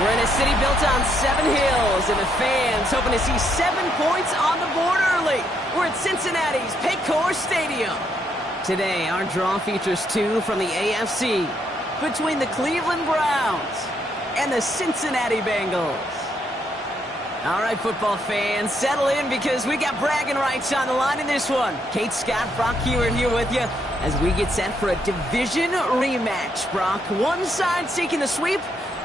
We're in a city built on 7 hills, and the fans hoping to see 7 points on the board early. We're at Cincinnati's Paycor Stadium. Today, our draw features 2 from the AFC between the Cleveland Browns and the Cincinnati Bengals. All right, football fans, settle in because we got bragging rights on the line in this one. Kate, Scott, Brock Hewitt here with you as we get set for a division rematch. Brock, one side seeking the sweep,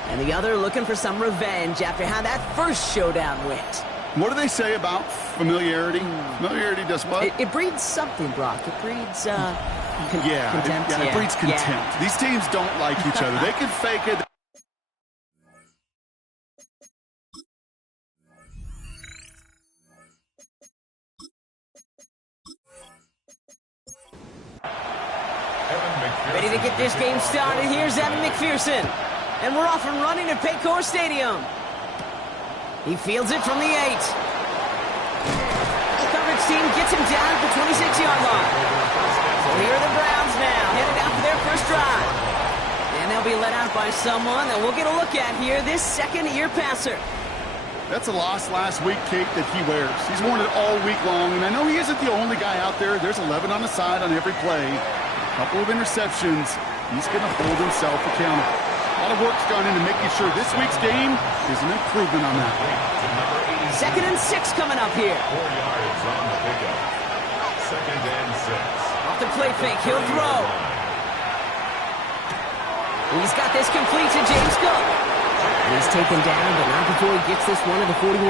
and the other looking for some revenge after how that first showdown went. What do they say about familiarity? Familiarity does what? It breeds something, Brock. It breeds, contempt. It breeds contempt. Yeah. These teams don't like each other. They can fake it. Ready to get this game started. Here's Evan McPherson. And we're off and running at Paycor Stadium. He fields it from the 8. The coverage team gets him down at the 26-yard line. So here are the Browns now, headed out for their first drive. And they'll be let out by someone that we'll get a look at here, this second-year passer. That's a loss last week, Kate, that he wears. He's worn it all week long, and I know he isn't the only guy out there. There's 11 on the side on every play. A couple of interceptions. He's going to hold himself accountable. A lot of work's gone into making sure this week's game is an improvement on that. 2nd and 6 coming up here. 4 yards on the pickup. 2nd and 6. Off the play fake, he'll throw. He's got this complete to James Cook. He's taken down, but not before he gets this one to the 41.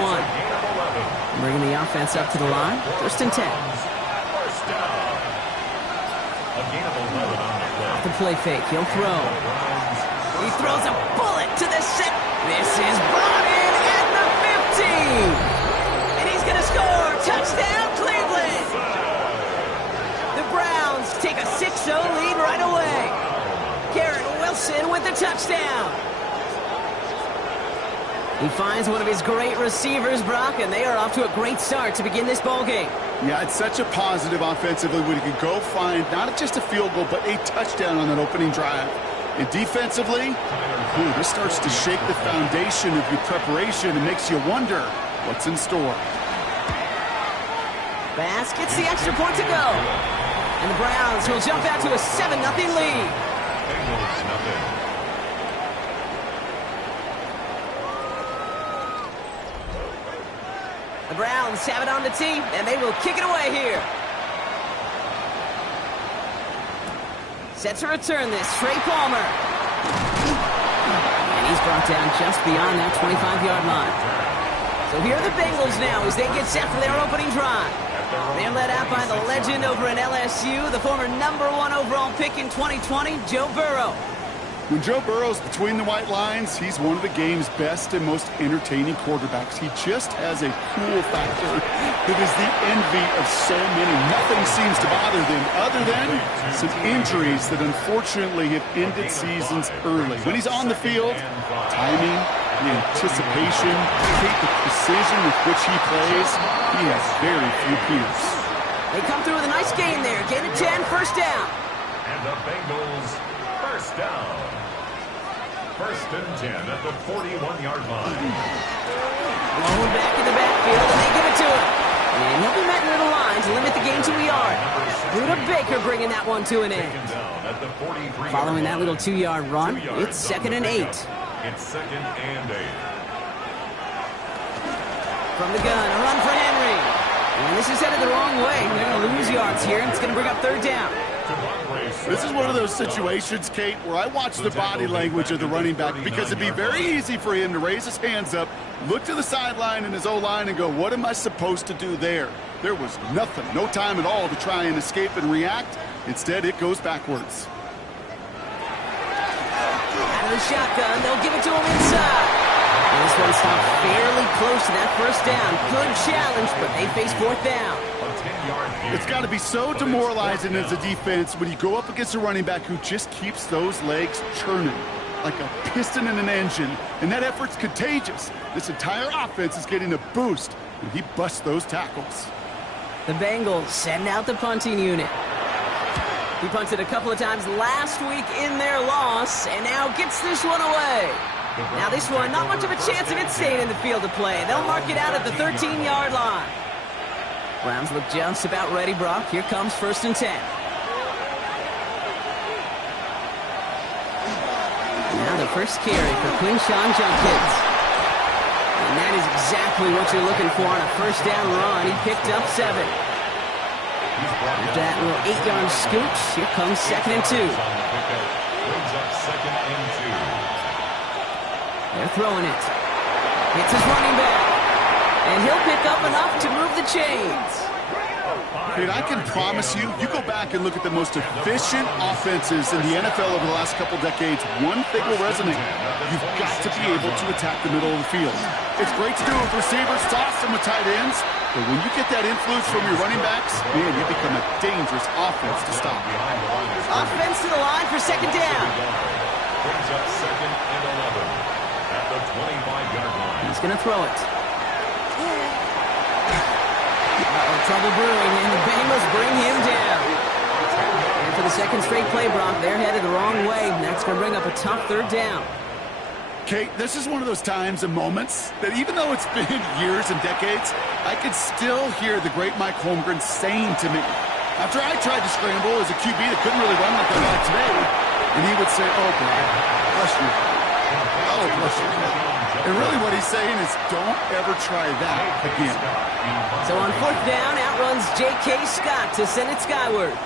Bringing the offense up to the line. 1st and 10. First down. A gain of 11 on the play. Off the play fake, he'll throw. He throws a bullet to the set. This is brought in at the 15. And he's going to score. Touchdown, Cleveland. The Browns take a 6-0 lead right away. Garrett Wilson with the touchdown. He finds one of his great receivers, Brock, and they are off to a great start to begin this ballgame. Yeah, it's such a positive offensively when he can go find not just a field goal, but a touchdown on that opening drive. And defensively, this starts to shake the foundation of your preparation and makes you wonder what's in store. Bass gets the extra point to go. And the Browns will jump out to a 7-0 lead. Bengals nothing. The Browns have it on the tee, and they will kick it away here. Set to return this, Trey Palmer. And he's brought down just beyond that 25-yard line. So here are the Bengals now as they get set for their opening drive. They're led out by the legend over in LSU, the former #1 overall pick in 2020, Joe Burrow. When Joe Burrow's between the white lines, he's one of the game's best and most entertaining quarterbacks. He just has a cool factor that is the envy of so many. Nothing seems to bother them other than some injuries that unfortunately have ended seasons early. When he's on the field, timing, the anticipation, the precision with which he plays, he has very few peers. They come through with a nice gain there. Gain of 10, first down. And the Bengals first down. 1st and 10 at the 41-yard line. Blown back in the backfield, and they give it to him. And he'll be met near the line to limit the game to a yard. Buda Baker bringing that one to an end. Following that little 2-yard run, it's 2nd and 8. It's 2nd and 8. From the gun, a run for Henry. And this is headed the wrong way. They're going to lose yards here, and it's going to bring up 3rd down. This is one of those situations, Kate, where I watch the body language of the running back because it'd be very easy for him to raise his hands up, look to the sideline in his O-line and go, what am I supposed to do there? There was nothing, no time at all to try and escape and react. Instead, it goes backwards. Out of the shotgun, they'll give it to him inside. And this one stopped fairly close to that first down. Good challenge, but they face fourth down. It's got to be so demoralizing as a defense when you go up against a running back who just keeps those legs churning like a piston in an engine, and that effort's contagious. This entire offense is getting a boost when he busts those tackles. The Bengals send out the punting unit. He punted a couple of times last week in their loss, and now gets this one away. Now this one, not much of a chance of it staying in the field of play. They'll mark it out at the 13-yard line. Browns look just about ready, Brock. Here comes 1st and 10. Now the first carry for Quinshawn Judkins. And that is exactly what you're looking for on a first down run. He picked up 7. After that little 8-yard scooch, here comes 2nd and 2. They're throwing it. It's his running back. And he'll pick up enough to move the chains. Dude, I can promise you, you go back and look at the most efficient offenses in the NFL over the last couple decades, one thing will resonate. You've got to be able to attack the middle of the field. It's great to do with receivers, it's awesome with tight ends, but when you get that influence from your running backs, man, you become a dangerous offense to stop. Offense to the line for 2nd down. Brings up 2nd and 11 at the 25-yard line. He's going to throw it. Trouble brewing, and the Bengals bring him down. And for the second straight play, Brock, they're headed the wrong way, and that's going to bring up a tough 3rd down. Kate, this is one of those times and moments that even though it's been years and decades, I could still hear the great Mike Holmgren saying to me, after I tried to scramble as a QB that couldn't really run like I got today, and he would say, "Oh, Brad, bless you. Oh, bless you." And really what he's saying is, don't ever try that again. So on 4th down, out runs J.K. Scott to send it skyward.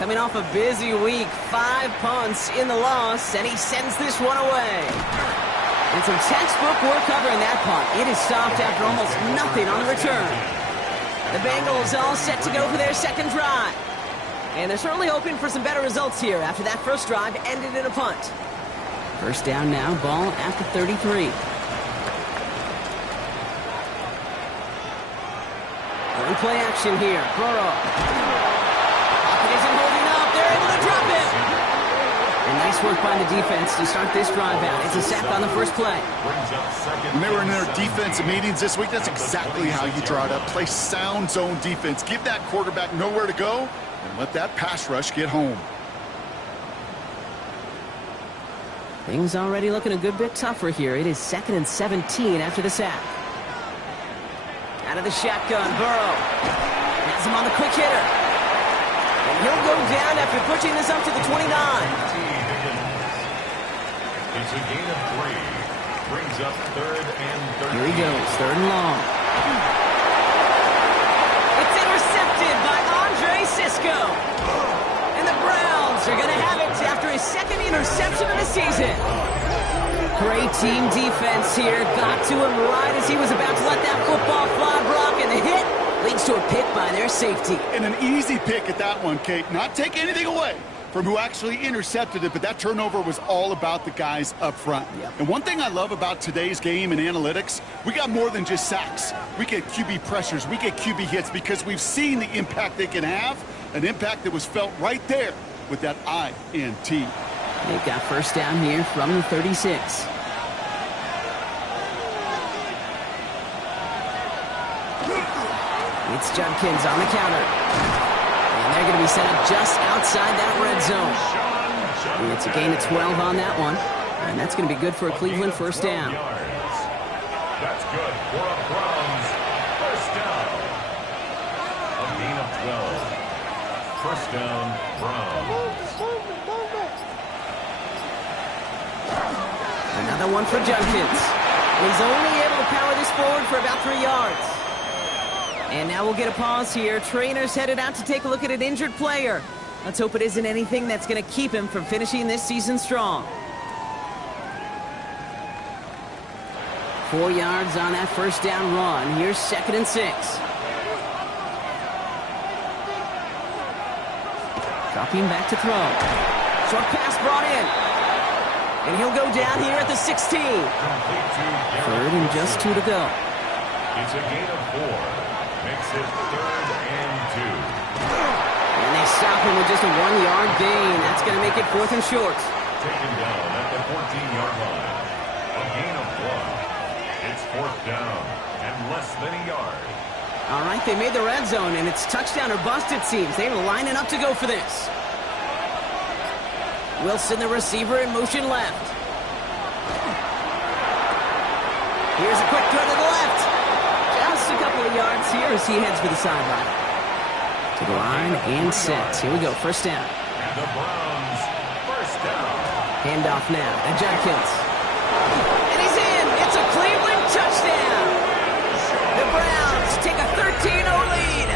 Coming off a busy week, 5 punts in the loss, and he sends this one away. And some textbook work covering that punt. It is stopped after almost nothing on the return. The Bengals all set to go for their 2nd drive. And they're certainly hoping for some better results here after that first drive ended in a punt. 1st down now, ball at the 33. One play action here. Burrow. Pocket isn't holding up. They're able to drop him. And nice work by the defense to start this drive out. It's a sack on the first play. When they were in their defensive meetings this week, that's exactly how you draw it up. Play sound zone defense. Give that quarterback nowhere to go and let that pass rush get home. Things already looking a good bit tougher here. It is 2nd and 17 after the sack. Out of the shotgun, Burrow. Has him on the quick hitter. And he'll go down after pushing this up to the 29. It's a gain of 3. Brings up 3rd and 13. Here he goes, 3rd and long. It's intercepted by Andre Sisco. And the Browns are going to have it after his 2nd interception of the season. Great team defense here. Got to him right as he was about to let that football fly, Brock, and the hit leads to a pick by their safety. And an easy pick at that one, Kate. Not take anything away from who actually intercepted it, but that turnover was all about the guys up front. Yep. And one thing I love about today's game and analytics, we got more than just sacks. We get QB pressures, we get QB hits because we've seen the impact they can have, an impact that was felt right there with that INT. They've got 1st down here from the 36. It's Judkins on the counter. And they're going to be set up just outside that red zone. And it's a gain of 12 on that one. And that's going to be good for a Cleveland 1st down. That's good for a Browns 1st down. A gain of 12. 1st down, Browns. Another one for Judkins. He's only able to power this forward for about 3 yards. And now we'll get a pause here. Trainer's headed out to take a look at an injured player. Let's hope it isn't anything that's going to keep him from finishing this season strong. 4 yards on that 1st down run. Here's 2nd and 6. Dropping back to throw. Short pass brought in. And he'll go down here at the 16. Third and just 2 to go. It's a gain of 4. Makes it 3rd and 2. And they stop him with just a 1-yard gain. That's going to make it 4th and short. Taken down at the 14-yard line. A gain of 1. It's 4th down and less than a yard. All right, they made the red zone, and it's touchdown or bust, it seems. They're lining up to go for this. Wilson, the receiver, in motion left. Here's a quick throw to the left. Just a couple of yards here as he heads for the sideline. To the line and set. Here we go, first down. And the Browns, first down. Handoff now to Judkins. And he's in. It's a Cleveland touchdown. The Browns take a 13-0 lead.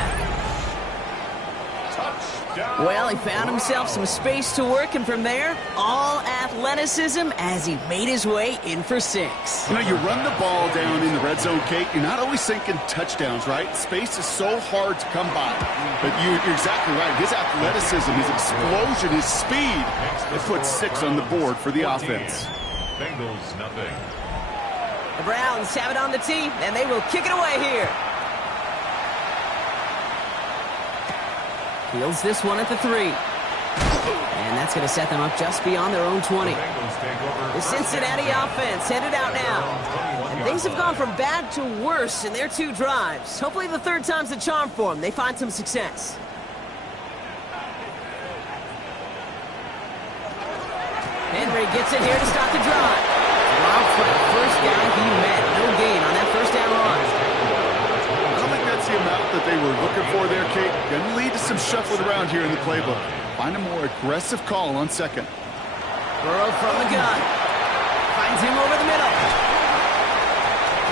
Touchdown. Well, he found himself some space to work, and from there, all athleticism as he made his way in for 6. You know, you run the ball down in the red zone, Kate, you're not always thinking touchdowns, right? Space is so hard to come by. But you're exactly right. His athleticism, his explosion, his speed, it puts 6 on the board for the offense. Bengals, nothing. The Browns have it on the tee, and they will kick it away here. Fields this one at the 3. And that's going to set them up just beyond their own 20. The Cincinnati offense headed out now. And things have gone from bad to worse in their 2 drives. Hopefully the 3rd time's the charm for them. They find some success. Henry gets it here to start the drive. Wow, for the first guy he met. No gain on that first down run. I don't think that's the amount that they were looking for there, Kate. Going to lead to some shuffling around here in the playbook. Find a more aggressive call on 2nd. Burrow from the gun. Finds him over the middle.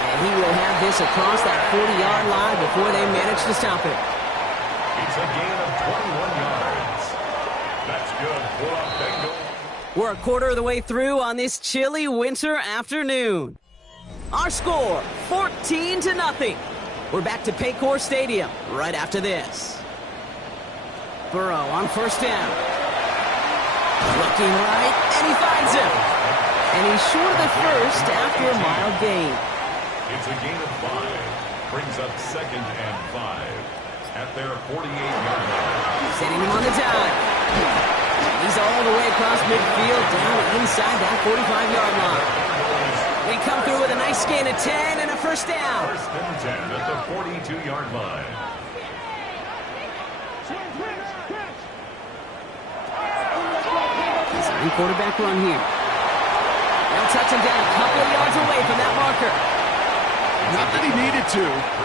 And he will have this across that 40-yard line before they manage to stop it. It's a gain of 21 yards. That's good for a Bengals. We're a quarter of the way through on this chilly winter afternoon. Our score, 14-0. We're back to Paycor Stadium right after this. Burrow on first down. Looking right, and he finds him. And he's short of the first after a mile gain. It's a gain of 5. Brings up 2nd and 5 at their 48-yard line. Setting him on the dime. He's all the way across midfield down inside that 45-yard line. We come through with a nice gain of 10 and a first down. 1st and 10 at the 42-yard line. Design quarterback run here. They'll touch him down a couple of yards away from that marker. Not that he needed to,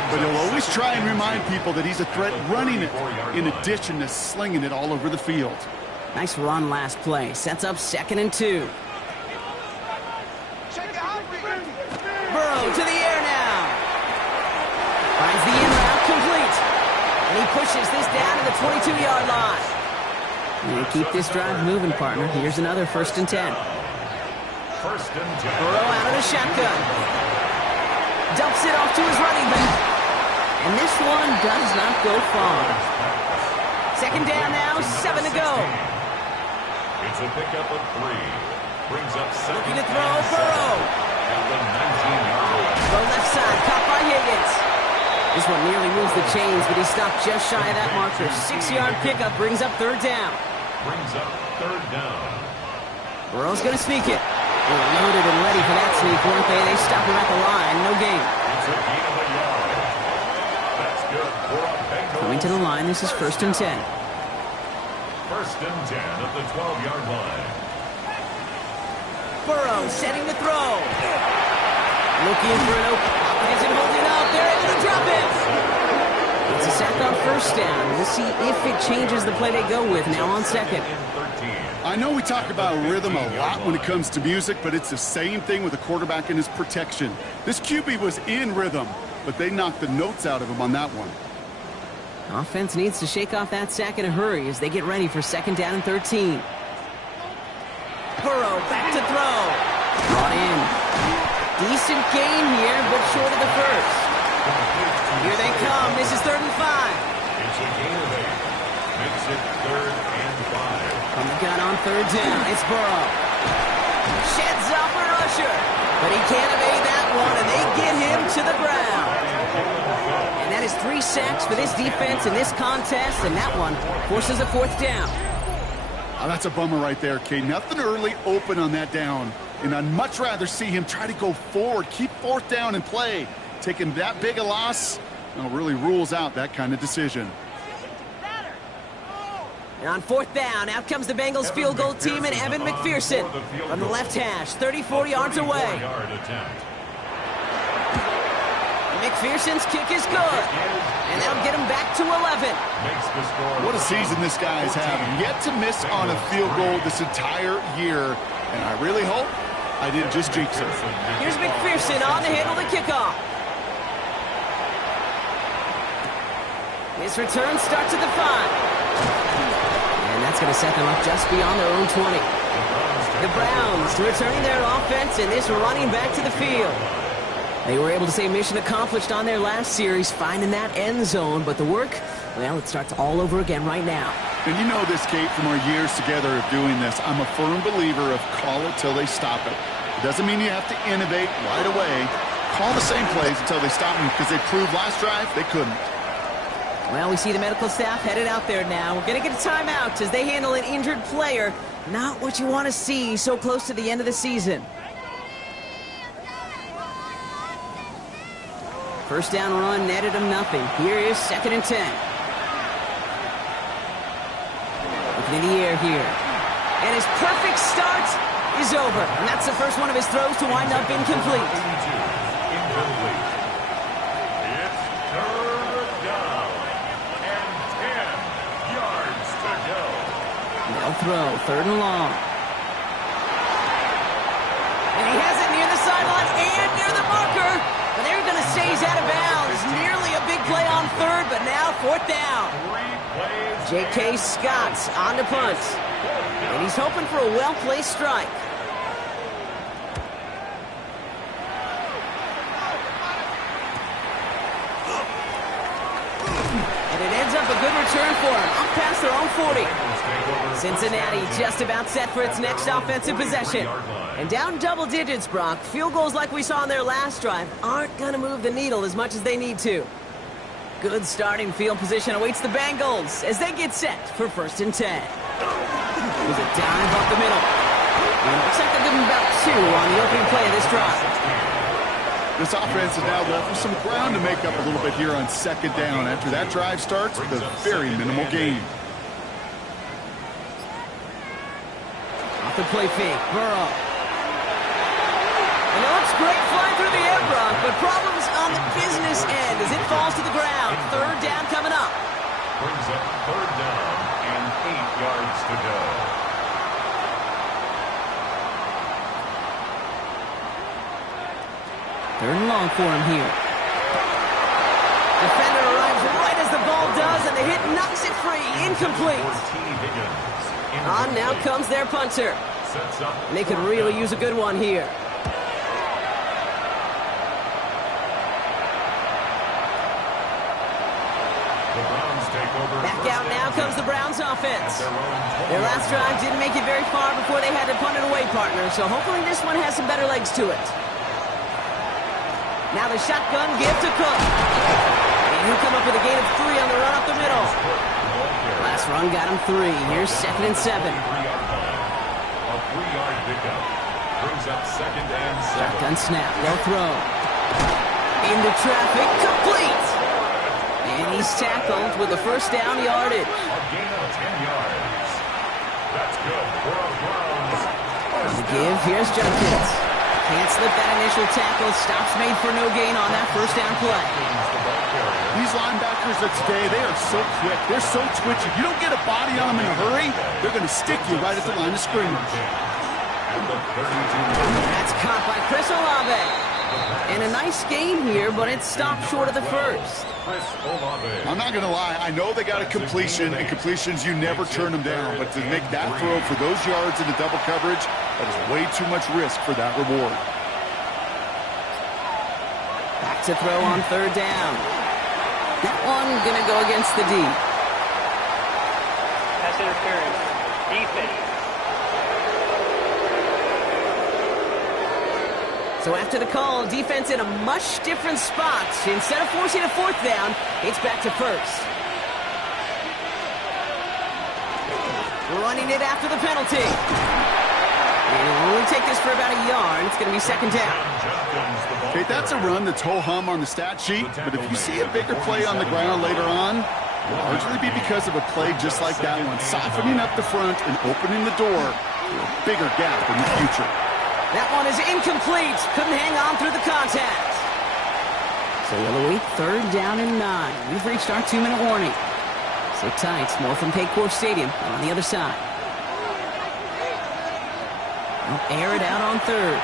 but he'll always try and remind people that he's a threat running it in addition to slinging it all over the field. Nice run last play. Sets up 2nd and 2. Burrow to the air now. Finds the in route complete. And he pushes this down to the 22-yard line. You keep this drive moving, partner. Here's another 1st and 10. 1st and 10. Burrow out of the shotgun. Dumps it off to his running back. And this one does not go far. 2nd down now, 7 to go. It's a pickup of 3. Brings up 2nd. Looking to throw, Burrow. At the 19-yard line. Throw left side, caught by Higgins. This one nearly moves the chains, but he stopped just shy of that marker. 6-yard pickup brings up 3rd down. Brings up 3rd down. Burrow's going to sneak it. They were loaded and ready for that sneak, weren't they? They stop him at the line. No gain. It's a gain of a yard. That's good for a Bengals. Coming to the line, this is 1st and 10. 1st and 10 at the 12-yard line. Burrow setting the throw. Looking for an open. Isn't holding up. They're able to drop it. It's a sack on first down. We'll see if it changes the play they go with now on 2nd. I know we talk about rhythm a lot when it comes to music, but it's the same thing with the quarterback and his protection. This QB was in rhythm, but they knocked the notes out of him on that one. Offense needs to shake off that sack in a hurry as they get ready for 2nd down and 13. Burrow back to throw. Brought in. Decent gain here, but short of the first. Here they come. This is 3rd and 5. It's a gain of 8. Makes it 3rd and 5. From the gun on 3rd down, it's Burrow. Sheds off a rusher. But he can't evade that one, and they get him to the ground. And that is 3 sacks for this defense in this contest, and that one forces a 4th down. Oh, that's a bummer right there, Kate. Nothing early open on that down. And I'd much rather see him try to go forward, keep 4th down and play. Taking that big a loss, really rules out that kind of decision. And on 4th down, out comes the Bengals field goal team and Evan McPherson from the left hash, 34 yards away. McPherson's kick is good, and that'll get him back to 11. What a season this guy's having. Yet to miss on a field goal this entire year, and I really hope I didn't just jinx it. Here's McPherson on to handle the kickoff. His return starts at the 5. And that's going to set them up just beyond their own 20. The Browns returning their offense and this running back to the field. They were able to say mission accomplished on their last series, finding that end zone. But the work, well, it starts all over again right now. And you know this, Kate, from our years together of doing this. I'm a firm believer of call it till they stop it. It doesn't mean you have to innovate right away. Call the same plays until they stop them, because they proved last drive they couldn't. Well, we see the medical staff headed out there now. We're going to get a timeout as they handle an injured player. Not what you want to see so close to the end of the season. First down run netted him nothing. Here is 2nd and 10. Looking in the air here. And his perfect start is over. And that's the first one of his throws to wind up incomplete. Throw, 3rd and long. And he has it near the sideline and near the marker. But they're going to say he's out of bounds. Nearly a big play on 3rd, but now 4th down. J.K. Scott's on the punt. And he's hoping for a well-placed strike. And it ends up a good return for him, up past their own 40. Cincinnati just about set for its next offensive possession. And down double digits, Brock. Field goals like we saw on their last drive aren't going to move the needle as much as they need to. Good starting field position awaits the Bengals as they get set for 1st and 10. With a dive up the middle. And it looks like they're giving about 2 on the opening play of this drive. This offense is now left with some ground to make up a little bit here on 2nd down after that drive starts with a very minimal gain. Off the play fake, Burrow. And it looks great flying through the air, Brock, but problems on the business end as it falls to the ground. 3rd down coming up. Brings up 3rd down and 8 yards to go. Third and long for him here. Defender arrives right as the ball does, and the hit knocks it free. Incomplete. On now comes their punter. And they could really use a good one here. Back out now comes the Browns offense. Their last drive didn't make it very far before they had to punt it away, partner, so hopefully this one has some better legs to it. Now the shotgun give to Cook. And he'll come up with a gain of 3 on the run up the middle. Last run got him 3. Here's 2nd and 7. A 3-yard pickup. Brings up 2nd and 7. Shotgun snap. They'll throw. Into traffic. Complete. And he's tackled with a 1st down yardage. A gain of 10 yards. That's good for a Browns. The give. Here's Junkins. Can't slip that initial tackle. Stops made for no gain on that 1st down play. These linebackers of today, they are so quick. They're so twitchy. You don't get a body on them in a hurry, they're going to stick you right at the line of scrimmage. That's caught by Chris Olave. And a nice gain here, but it stopped short of the 1st. I'm not going to lie. I know they got a completion, and completions, you never turn them down. But to make that throw for those yards in the double coverage, that is way too much risk for that reward. Back to throw on 3rd down. That one going to go against the D. Pass interference. Defense. So after the call, defense in a much different spot. Instead of forcing a fourth down, it's back to first. Running it after the penalty. And it'll only take this for about a yard. It's going to be second down. Okay, that's a run that's ho-hum on the stat sheet, but if you see a bigger play on the ground later on, it'll largely be because of a play just like that one, softening up the front and opening the door to a bigger gap in the future. That one is incomplete. Couldn't hang on through the contact. So we'll await third down and 9. We've reached our 2-minute warning. So tight, more from Paycor Stadium on the other side. They'll air it out on third.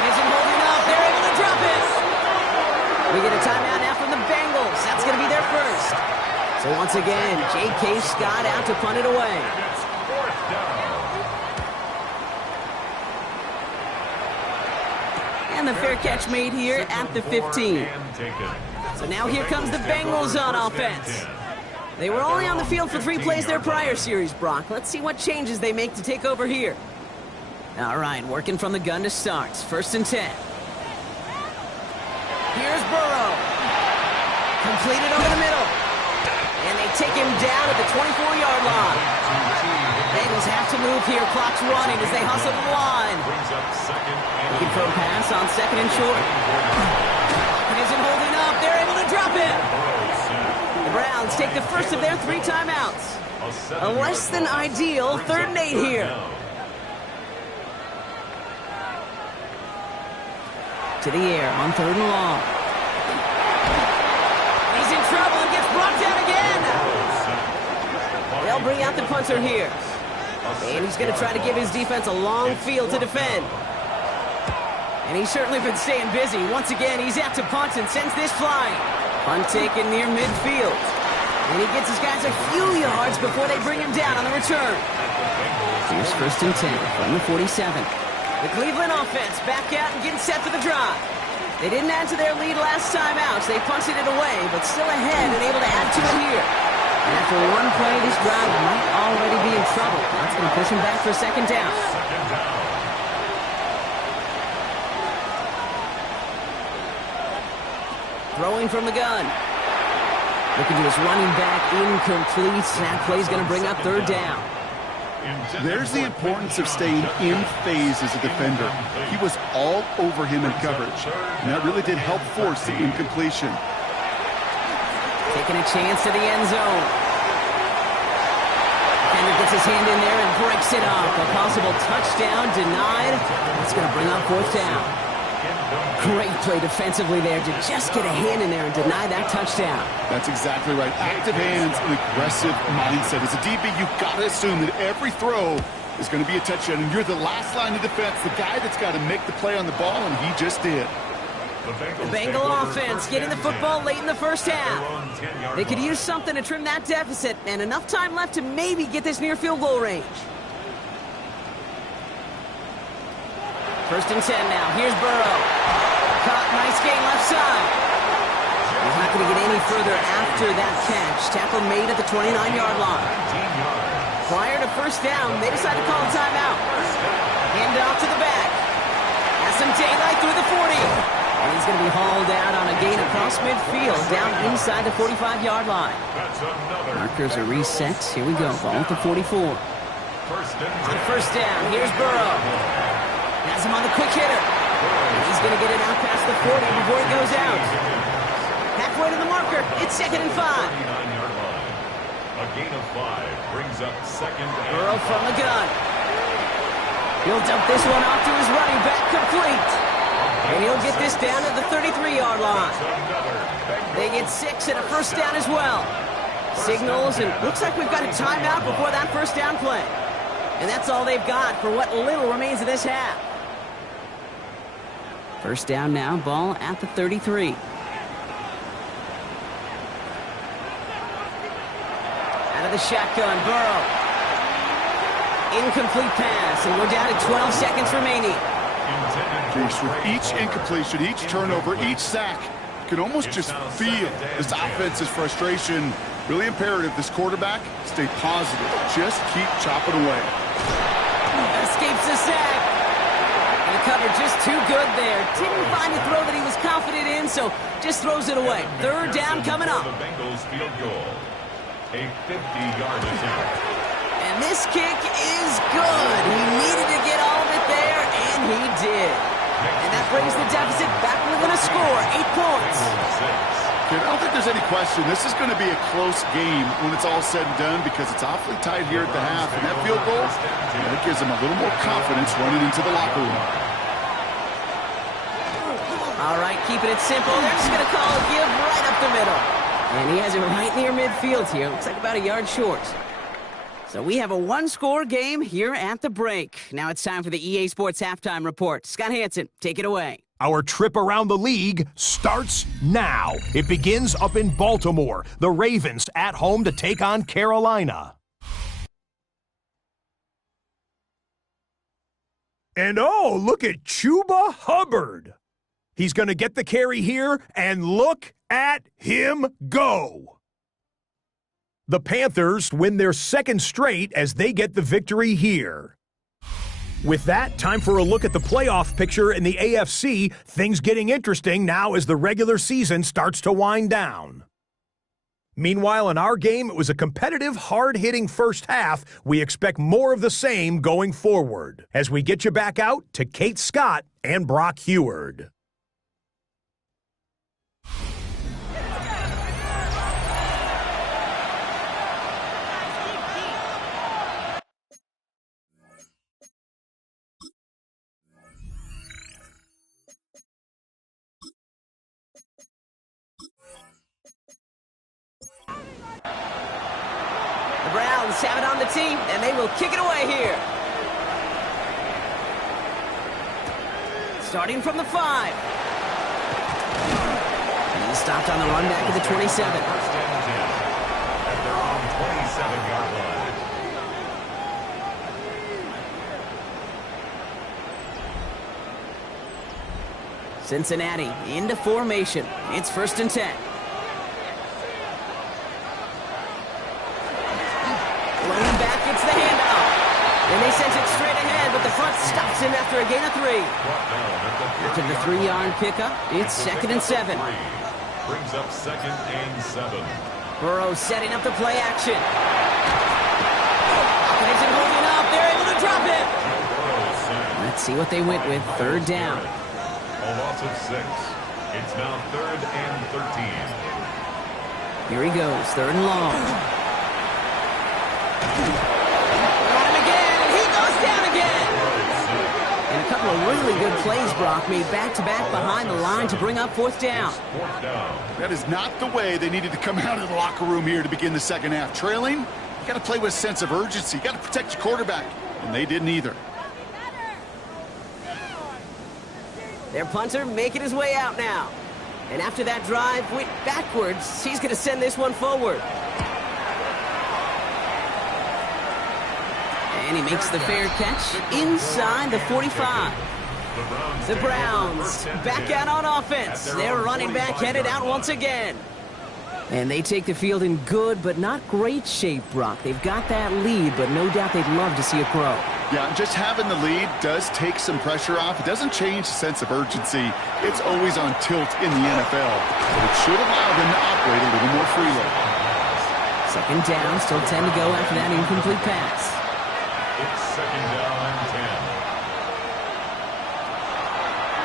Isn't holding up. They're able to drop it. We get a timeout now from the Bengals. That's going to be their first. So once again, J.K. Scott out to punt it away. And the fair catch made here at the 15. So now here comes the Bengals on offense. They were only on the field for 3 plays their prior series, Brock. Let's see what changes they make to take over here. All right, working from the gun to start. First and 10. Here's Burrow. Completed over the middle. And they take him down at the 24-yard line. Bengals have to move here. Clock's running as they hustle the line. Looking for a pass on second and short. Isn't holding up. They're able to drop it. The Browns take the first of their 3 timeouts. A less than ideal 3rd and 8 here. To the air on 3rd and long. He's in trouble and gets brought down again. They'll bring out the punter here. And he's going to try to give his defense a long field to defend. And he's certainly been staying busy. Once again, he's out to punt and sends this flying. Punt taken near midfield. And he gets his guys a few yards before they bring him down on the return. Here's first and 10 from the 47. The Cleveland offense back out and getting set for the drive. They didn't add to their lead last time out, so they punted it away, but still ahead and able to add to it here. And after one play, this drive might already be in trouble. That's going to push him back for second down. Throwing from the gun. Looking to his running back, incomplete. That play's going to bring up third down. There's the importance of staying in phase as a defender. He was all over him in coverage, and that really did help force the incompletion. Taking a chance to the end zone. Defender gets his hand in there and breaks it up. A possible touchdown denied. That's going to bring up fourth down. Great play defensively there to just get a hand in there and deny that touchdown. That's exactly right. Active hands and aggressive mindset. As a DB, you've got to assume that every throw is going to be a touchdown, and you're the last line of defense, the guy that's got to make the play on the ball, and he just did. The Bengal offense getting the football late in the first half. They could use something to trim that deficit, and enough time left to maybe get this near field goal range. First and 10 now. Here's Burrow. Caught, nice gain left side. He's not going to get any further after that catch. Tackle made at the 29-yard line. Prior to first down, they decide to call a timeout. Hand off to the back. Has some daylight through the 40. And he's going to be hauled out on a gain across midfield, down inside the 45-yard line. Markers are reset. Here we go. Ball at the 44. On first down, here's Burrow. Has him on the quick hitter. He's going to get it out past the 40 before he goes out. Halfway to the marker. It's second and 5. A gain of 5 brings up second. Burrow from the gun. He'll dump this one off to his running back, complete. And he'll get this down to the 33-yard line. They get 6 and a first down as well. Signals, and looks like we've got a timeout before that first down play. And that's all they've got for what little remains of this half. First down now, ball at the 33. Out of the shotgun, Burrow. Incomplete pass, and we're down to 12 seconds remaining. With each incompletion, each turnover, each sack, you can almost just feel this offense's frustration. Really imperative this quarterback stay positive. Just keep chopping away. Escapes the sack. And the cover just too good there. Didn't find a throw that he was confident in, so just throws it away. Third down coming up. The Bengals field goal. A 50-yard attempt. And this kick is good. He needed to get all of it there, and he did. And that brings the deficit back within a score, 8 points. I don't think there's any question. This is going to be a close game when it's all said and done because it's awfully tight here at the half. And that field goal, that gives them a little more confidence running into the locker room. All right, keeping it simple. They're just going to call a give right up the middle. And he has it right near midfield here. Looks like about a yard short. So we have a one-score game here at the break. Now it's time for the EA Sports Halftime Report. Scott Hansen, take it away. Our trip around the league starts now. It begins up in Baltimore. The Ravens at home to take on Carolina. And oh, look at Chuba Hubbard. He's going to get the carry here, and look at him go. The Panthers win their second straight as they get the victory here. With that, time for a look at the playoff picture in the AFC. Things getting interesting now as the regular season starts to wind down. Meanwhile, in our game, it was a competitive, hard-hitting first half. We expect more of the same going forward. As we get you back out to Kate Scott and Brock Heward. Browns have it on the team, and they will kick it away here. Starting from the 5. He's stopped on the run back at the 27. First and 10 at their own 27-yard line. Cincinnati into formation. It's first and 10. Loading back, it's the handoff. And they send it straight ahead, but the front stops him after a gain of 3. After the 3-yard pickup, it's second and 7. Brings up second and 7. Burrow setting up the play action. Isn't holding up. They're able to drop it. Let's see what they went with. Third down. A loss of 6. It's now third and 13. Here he goes. Third and long. Got him again, and he goes down again. And a couple of really good plays, Brock, made back-to-back behind the line to bring up fourth down. That is not the way they needed to come out of the locker room here to begin the second half. Trailing, you got to play with a sense of urgency. You got to protect your quarterback, and they didn't either. Their punter making his way out now. And after that drive went backwards, he's going to send this one forward. And he makes the fair catch inside the 45. The Browns back out on offense. Their running back headed out once again. And they take the field in good but not great shape, Brock. They've got that lead, but no doubt they'd love to see it grow. Yeah, just having the lead does take some pressure off. It doesn't change the sense of urgency. It's always on tilt in the NFL. But it should allow them to operate a little more freely. Second down, still 10 to go after that incomplete pass. It's second down and 10.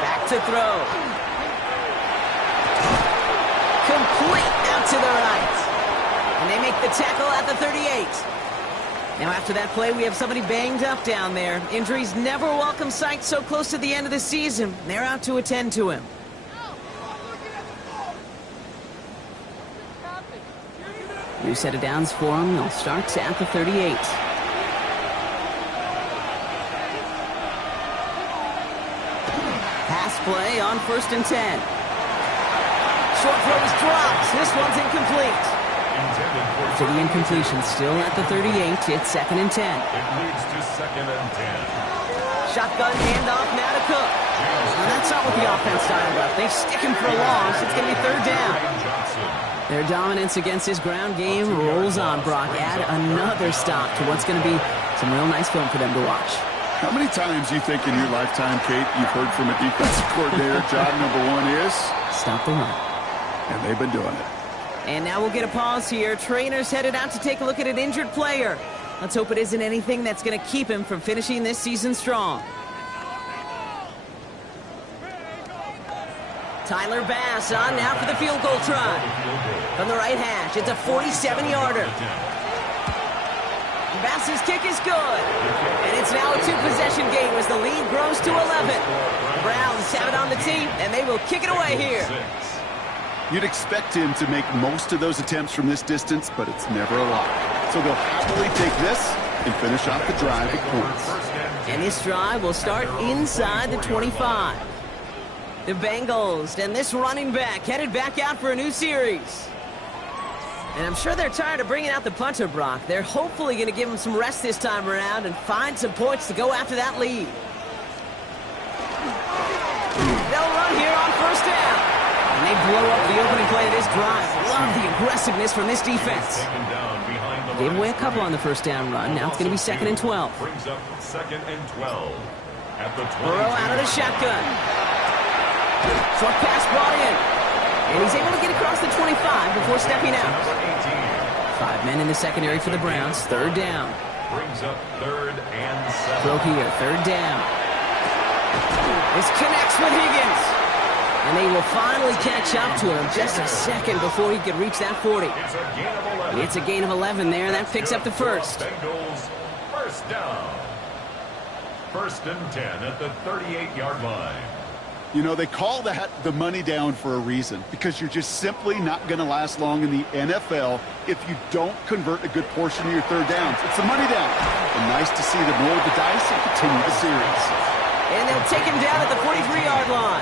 Back to throw. Complete out to the right. And they make the tackle at the 38. Now after that play, we have somebody banged up down there. Injuries never a welcome sight so close to the end of the season. They're out to attend to him. New set of downs for him. They'll start at the 38. Pass play on first and 10. Short throw is dropped. This one's incomplete. For the incompletion, still at the 38. It's second and 10. It leads to second and 10. Shotgun handoff now to Cook. And that's not what the offense styled up. They stick him for a loss. It's going to be third down. Their dominance against his ground game rolls on, Brock. Add another stop to what's going to be some real nice film for them to watch. How many times you think in your lifetime, Kate, you've heard from a defensive coordinator, job number one is? Stop the run. And they've been doing it. And now we'll get a pause here. Trainer's headed out to take a look at an injured player. Let's hope it isn't anything that's going to keep him from finishing this season strong. Tyler Bass on now for the field goal try. From the right hash, it's a 47-yarder. Bass's kick is good. And it's now a two-possession game as the lead grows to 11. The Browns have it on the tee, and they will kick it away here. You'd expect him to make most of those attempts from this distance, but it's never a lot. So they'll happily take this and finish off the drive with points. And this drive will start inside the 25. The Bengals and this running back headed back out for a new series. And I'm sure they're tired of bringing out the punter, Brock. They're hopefully going to give him some rest this time around and find some points to go after that lead. They'll run here on first down. And they blow up the opening play of this drive. Love the aggressiveness from this defense. Gave away a couple on the first down run. Now it's going to be 2nd and 12. Brings up 2nd and 12. At the 22. Burrow out of the shotgun. Short pass brought in. And he's able to get across the 25 before stepping out. 5 men in the secondary for the Browns. 3rd down. Brings up 3rd and 7. Throw here. 3rd down. This connects with Higgins. And they will finally catch up to him just a second before he could reach that 40. It's a gain of 11 there. That picks up the first. Bengals first down. 1st and 10 at the 38-yard line. You know, they call that the money down for a reason, because you're just simply not going to last long in the NFL if you don't convert a good portion of your 3rd downs. It's the money down. And nice to see them roll the dice and continue the series. And they'll take him down at the 43-yard line.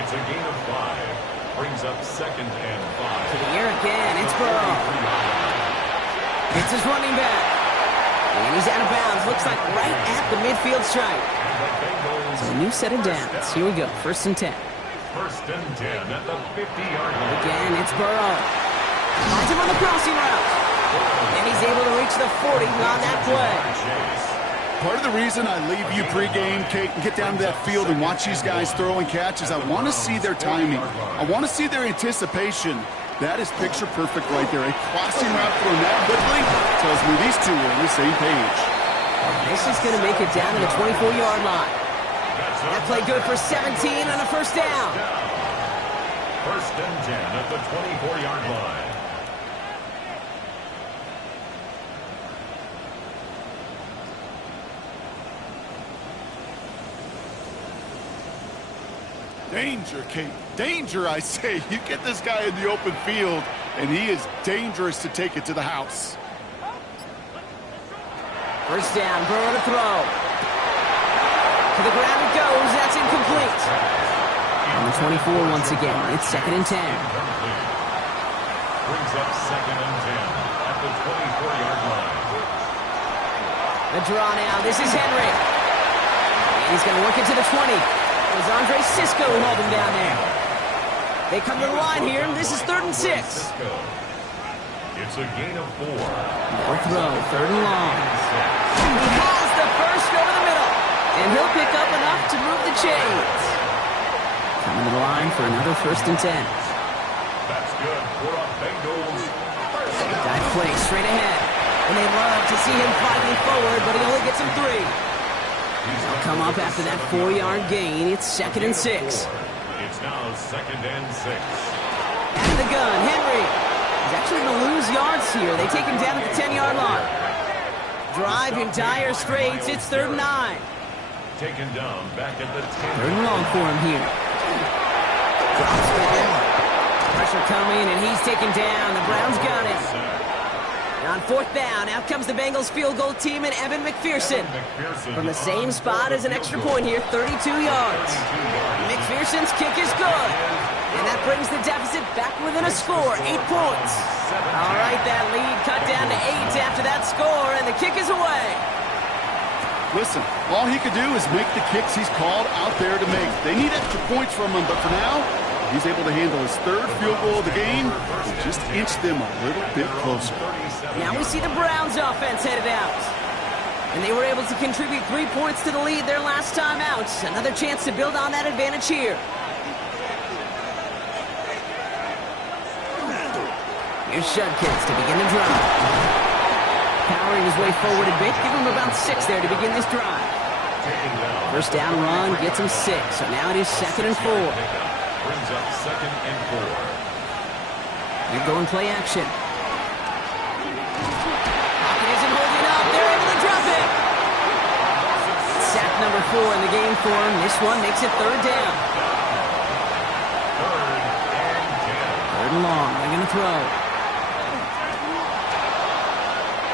It's a gain of 5. Brings up 2nd and 5. To the air again. It's Burrow. It's his running back. And he's out of bounds. Looks like right at the midfield stripe. So a new set of downs. Here we go. 1st and 10. 1st and 10 at the 50-yard line. Again, it's Burrow. Finds him on the crossing route. And he's able to reach the 40 on that play. Part of the reason I leave you pregame, Kate, and get down to that field and watch these guys throw and catch is I want to see their timing. I want to see their anticipation. That is picture perfect right there. A crossing route thrown that quickly tells me these two are on the same page. This is going to make it down to the 24-yard line. That play good for 17 on a first down. 1st and 10 at the 24-yard line. Danger, Kate. Danger, I say. You get this guy in the open field, and he is dangerous to take it to the house. First down, Burrow to throw. To the ground it goes. That's incomplete. On the 24 once again. It's 2nd and 10. Brings up 2nd and 10 at the 24-yard line. The draw now. This is Henry. And he's going to work it to the 20. It was Andre Sisco who held him down there. They come to the line here. This is 3rd and 6. It's a gain of 4. More throw. 3rd and long. He has the first over the middle. And he'll pick up enough to move the chains. Coming to the line for another 1st and 10. That's good for a Bengals first down. Dive play straight ahead. And they love to see him fighting forward, but he only gets him 3. He'll come up after that 4-yard gain. It's 2nd and 6. It's now 2nd and 6. Out of the gun, Henry. He's actually going to lose yards here. They take him down at the 10-yard line. Drive in dire straits. It's 3rd and 9. Taken down back at the 10. 3rd and long for him here. Drops back. Pressure coming, and he's taken down. The Browns got it. And on 4th down, out comes the Bengals field goal team and Evan McPherson. From the same spot as an extra point here, 32 yards. McPherson's kick is good. And that brings the deficit back within a score, 8 points. All right, that lead cut down to 8 after that score, and the kick is away. Listen, all he could do is make the kicks he's called out there to make. They need extra points from him, but for now, he's able to handle his 3rd field goal of the game and just inch them a little bit closer. Now we see the Browns offense headed out. And they were able to contribute 3 points to the lead their last time out. Another chance to build on that advantage here. Here's Judkins to begin the drive. Powering his way forward a bit. Give him about 6 there to begin this drive. First down run gets him 6. So now it is 2nd and 4. Brings up 2nd and 4. They're going play action. Pocket isn't holding up. They're able to drop it. Sack number 4 in the game for him. This one makes it 3rd down. 3rd and long. They're going to throw.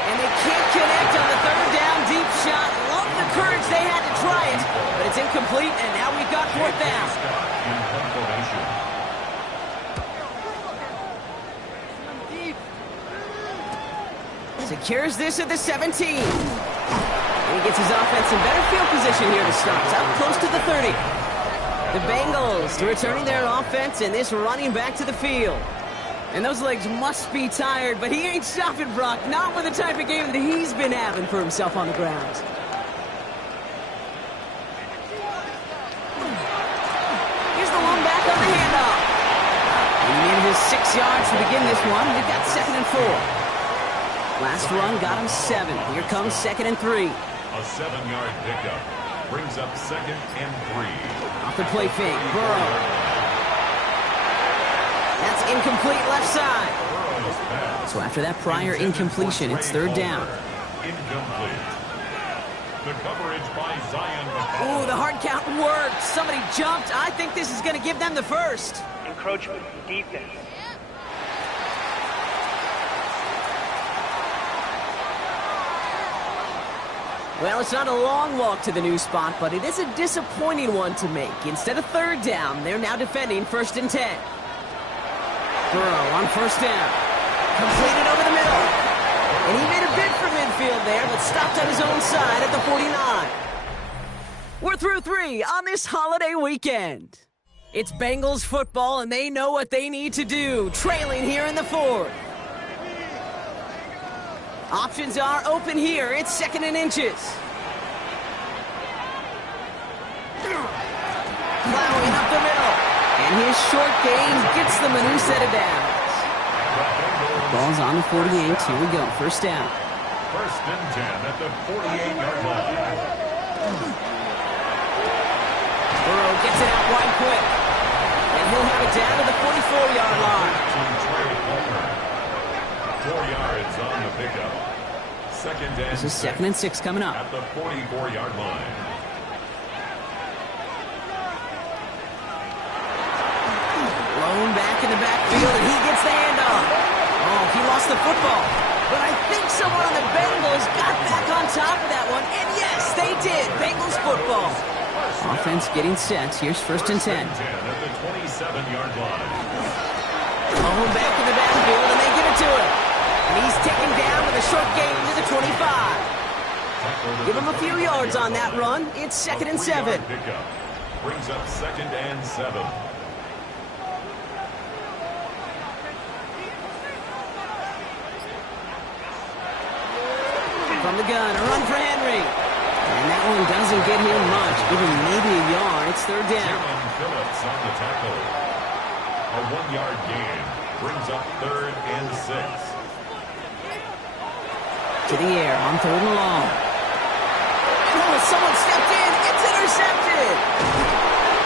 And they can't connect on the 3rd down deep shot. Love the courage they had to try it. But it's incomplete, and now we've got 4th down. Secures this at the 17. And he gets his offense in better field position here to start. It's out close to the 30. The Bengals returning their offense and this running back to the field. And those legs must be tired, but he ain't stopping, Brock. Not with the type of game that he's been having for himself on the ground. Here's the one back on the handoff. And he manages 6 yards to begin this one. We've got 2nd and 4. Last run got him 7. Here comes 2nd and 3. A 7-yard pickup brings up 2nd and 3. Off the play fake, Burrow. That's incomplete left side. So after that prior incompletion, it's 3rd down. Incomplete. The coverage by Zion. Ooh, the hard count worked. Somebody jumped. I think this is going to give them the first. Encroachment defense. Well, it's not a long walk to the new spot, but it is a disappointing one to make. Instead of 3rd down, they're now defending 1st and 10. Burrow on 1st down. Completed over the middle. And he made a bid for midfield there, but stopped on his own side at the 49. We're through 3 on this holiday weekend. It's Bengals football, and they know what they need to do, trailing here in the 4th. Options are open here. It's 2nd and inches. Plowing up the middle. And his short gain gets them a new set of downs. Ball's on the 48. Here we go. 1st down. 1st and 10 at the 48-yard line. Burrow gets it out wide quick. And he'll have it down to the 44-yard line. 4 yards on the pickup. 2nd and This is 2nd and 6 coming up. at the 44-yard line. Blown back in the backfield, and he gets the handoff. Oh, he lost the football. But I think someone on the Bengals got back on top of that one. And yes, they did. Bengals football. Offense getting set. Here's 1st and 10. 10 at the 27-yard line. Blown back in the backfield, and they give it to him. And he's taken down with a short gain to the 25. Give him a few yards on that run. It's 2nd and 7. Pickup brings up 2nd and 7. From the gun, a run for Henry. And that one doesn't get him much. Give him maybe a yard. It's 3rd down. Jalen Phillips on the tackle. A 1-yard gain brings up 3rd and 6. To the air on 3rd and long. Oh, someone stepped in. It's intercepted.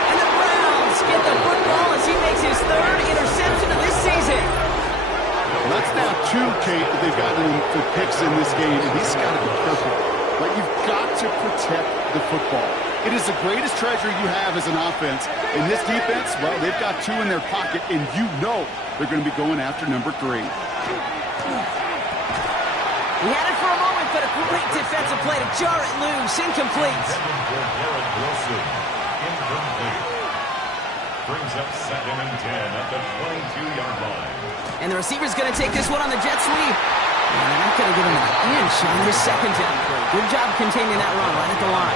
And the Browns get the football as he makes his 3rd interception of this season. Well, that's now 2, Kate, that they've gotten for picks in this game, and he's got to be careful. Like, you've got to protect the football. It is the greatest treasure you have as an offense. In this defense, well, they've got 2 in their pocket, and you know they're going to be going after number 3. He had it for a moment, but a great defensive play to jar it loose. Incomplete. Incomplete. Brings up 2nd and 10 at the 22-yard line. And the receiver's going to take this one on the jet sweep. And they're not going to give him an inch on his 2nd down play. Good job containing that run right at the line.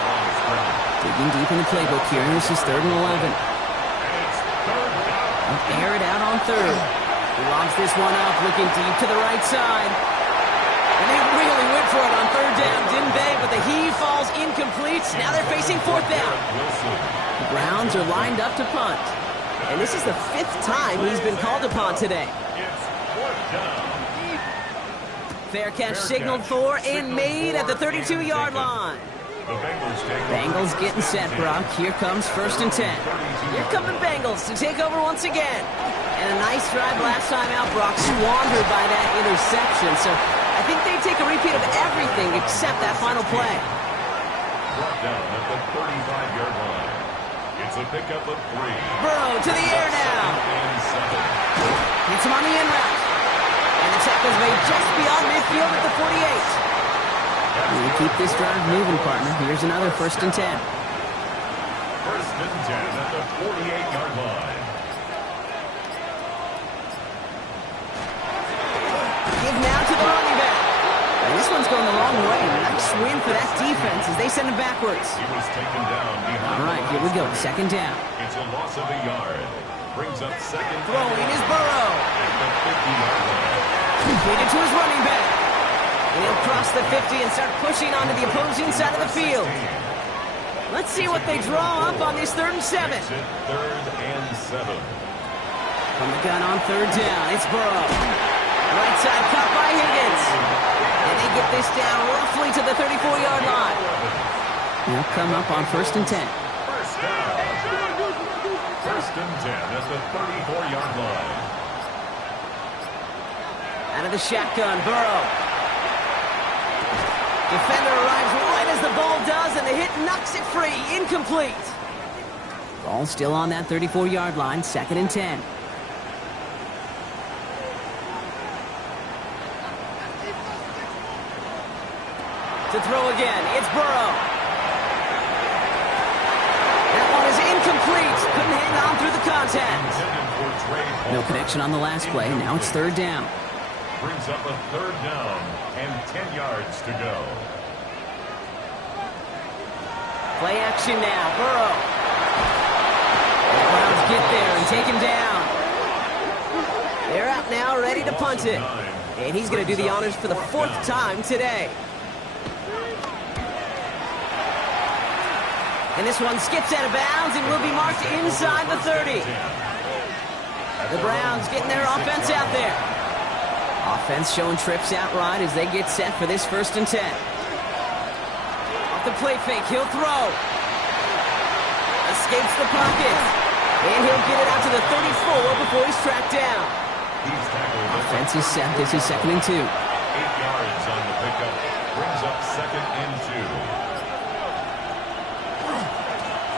Digging deep in the playbook here. This is 3rd and 11. They'll air it out on 3rd. He lobs this one up, looking deep to the right side. And they really went went for it on third down, didn't they? But the heave falls incomplete. Now they're facing fourth down. The Browns are lined up to punt. And this is the 5th time he's been called upon today. It's fourth down. Fair catch signaled for and made at the 32-yard line. The Bengals getting set, Brock. Here comes 1st and 10. Here come the Bengals to take over once again. And a nice drive last time out, Brock, squandered by that interception. So I think they take a repeat of everything except that final play. Brought down at the 35-yard line. It's a pickup of 3. Burrow to the air now. Hits him on the in route. And the tackle's made just beyond midfield at the 48. We keep this drive moving, partner. Here's another 1st and 10. 1st and 10 at the 48-yard line. Give now to the running back. And this one's going the wrong way. Nice win for that defense as they send him backwards. He was taken down behind. All right, here we go. 2nd down. It's a loss of a yard. Brings up 2nd. Throwing is Burrow. At the 50-yard line. Completed to his running back. And he'll cross the 50 and start pushing onto the opposing side of the field. Let's see what they draw up on this 3rd and 7. 3rd and 7. From the gun on 3rd down, it's Burrow. Right side caught by Higgins. And they get this down roughly to the 34-yard line. They'll come up on 1st and 10. First down. 1st and 10 at the 34-yard line. Out of the shotgun, Burrow. Defender arrives right as the ball does, and the hit knocks it free. Incomplete. Ball still on that 34-yard line, 2nd and 10. To throw again, it's Burrow. That one is incomplete. Couldn't hang on through the contact. No connection on the last play. Now it's 3rd down. Brings up a 3rd down and 10 yards to go. Play action now, Burrow. The Browns get there and take him down. They're out now, ready to punt it. And he's going to do the honors for the 4th time today. And this one skips out of bounds and will be marked inside the 30. The Browns getting their offense out there. Offense showing trips outright as they get set for this 1st and 10. Off the play fake, he'll throw. Escapes the pocket. And he'll get it out to the 34 before he's tracked down. Offense is set. This is 2nd and 2. 8 yards on the pickup. Brings up 2nd and 2.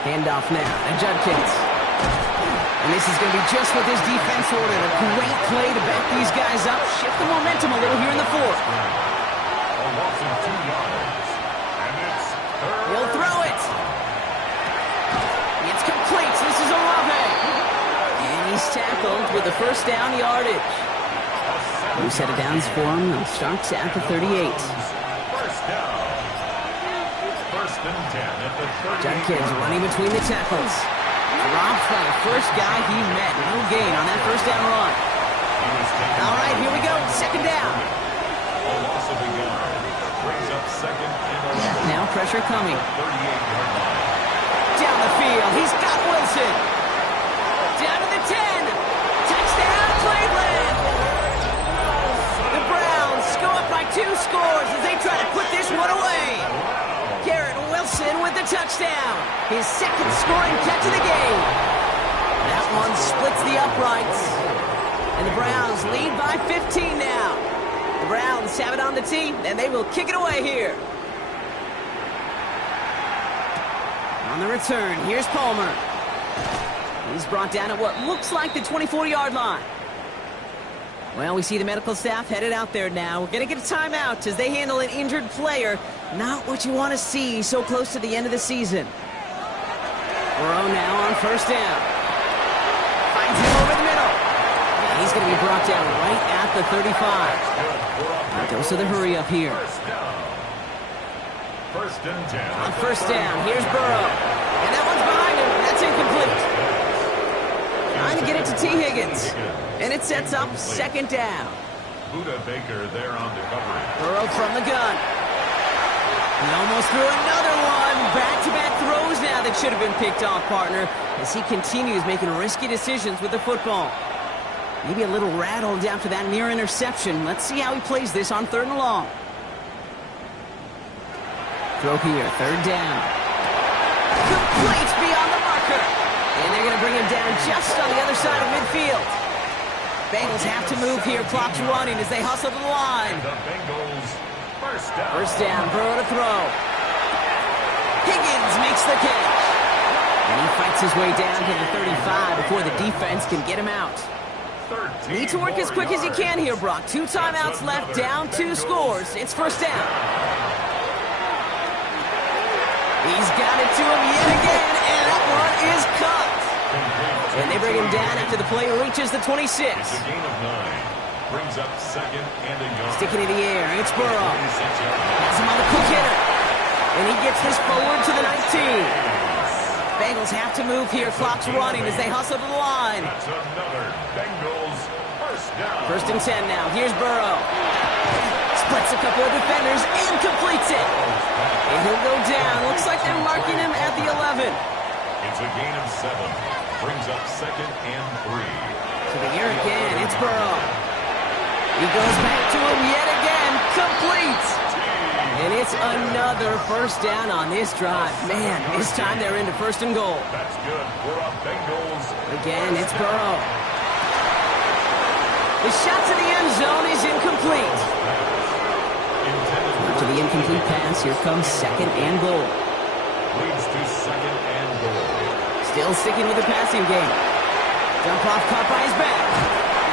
Handoff now to Judkins. And this is going to be just what this defense ordered. A great play to back these guys up. Shift the momentum a little here in the 4th. A loss of 2 yards. And it's 3rd. He'll throw it. It's complete. This is Olave. And he's tackled with the 1st down yardage. New set of downs for him. They'll start at the 38. 1st down. 1st and 10 at the 38. Judkins running between the tackles. Dropped by the first guy he met. No gain on that 1st down run. All right, here we go. 2nd down. A loss of a yard. Brings up 2nd and 11. Now pressure coming. 38-yard line. Down the field. He's got Wilson. Down to the 10. Touchdown, Cleveland. The Browns go up by 2 scores as they try to put this one away. Garrett Wilson with the touchdown. His 2nd scoring catch of the game. That one splits the uprights. And the Browns lead by 15 now. The Browns have it on the tee, and they will kick it away here. On the return, here's Palmer. He's brought down at what looks like the 24-yard line. Well, we see the medical staff headed out there now. We're going to get a timeout as they handle an injured player. Not what you want to see so close to the end of the season. Burrow now on 1st down. Finds him over the middle. And he's going to be brought down right at the 35. It goes to the hurry up here. 1st and 10. On 1st down, here's Burrow. And that one's behind him. That's incomplete. Trying to get it to T. Higgins. And it sets up 2nd down. Buda Baker there on the coverage. Burrow from the gun. He almost threw another one. Back-to-back throws now that should have been picked off, partner, as he continues making risky decisions with the football. Maybe a little rattled after that near interception. Let's see how he plays this on 3rd and long. Throw here, 3rd down. Complete beyond the marker. And they're going to bring him down just on the other side of midfield. Bengals have to move here. Clock's running as they hustle to the line. The Bengals, first down. First down, Burrow to throw. Higgins makes the catch. And he fights his way down to the 35 before the defense can get him out. Need to work as quick as he can here, Brock. 2 timeouts left, down 2 scores. It's first down. He's got it to him yet again, and that one is cut. And they bring him down after the play reaches the 26. It's a gain of 9. Brings up 2nd and a yard. Sticking in the air, it's Burrow. Has him on the quick hitter. And he gets this forward to the 19. Bengals have to move here. Clock's running as they hustle to the line. That's another Bengals first down. First and 10 now. Here's Burrow. Splits a couple of defenders and completes it. And he'll go down. Looks like they're marking him at the 11. It's a gain of 7. Brings up 2nd and 3. To the air again. It's Burrow. He goes back to him yet again. Complete. And it's another first down on this drive. Man, this time they're into 1st and goal. That's good for a Bengals. Again, it's Burrow. The shot to the end zone is incomplete. To the incomplete pass, here comes 2nd and goal. Leads to 2nd and goal. Still sticking with the passing game. Jump off caught by his back.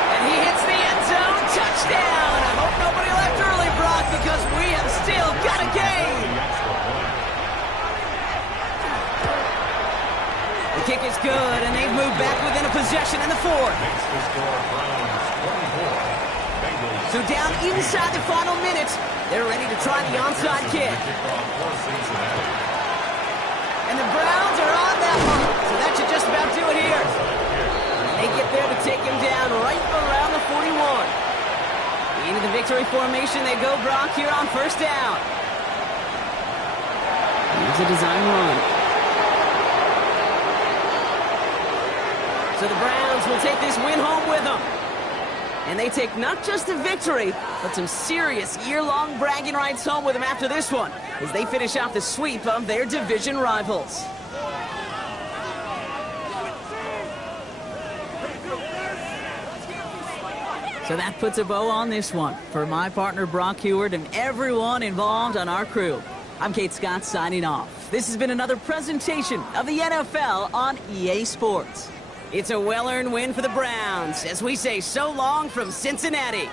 And he hits the end zone. Touchdown! I hope nobody left early, Brock, because we have still got a game. The kick is good, and they've moved back within a possession in the 4th. Makes the score Browns 24. Bengals. So down inside the final minutes, they're ready to try the onside kick. Kickoff for Cincinnati. And the Browns are on that one, so that should just about do it here. They get there to take him down right around the 41. Into the victory formation they go, Brock, here on first down. Here's a design run. So the Browns will take this win home with them. And they take not just a victory, but some serious year-long bragging rights home with them after this one, as they finish off the sweep of their division rivals. So that puts a bow on this one. For my partner Brock Heward and everyone involved on our crew, I'm Kate Scott signing off. This has been another presentation of the NFL on EA Sports. It's a well-earned win for the Browns as we say so long from Cincinnati.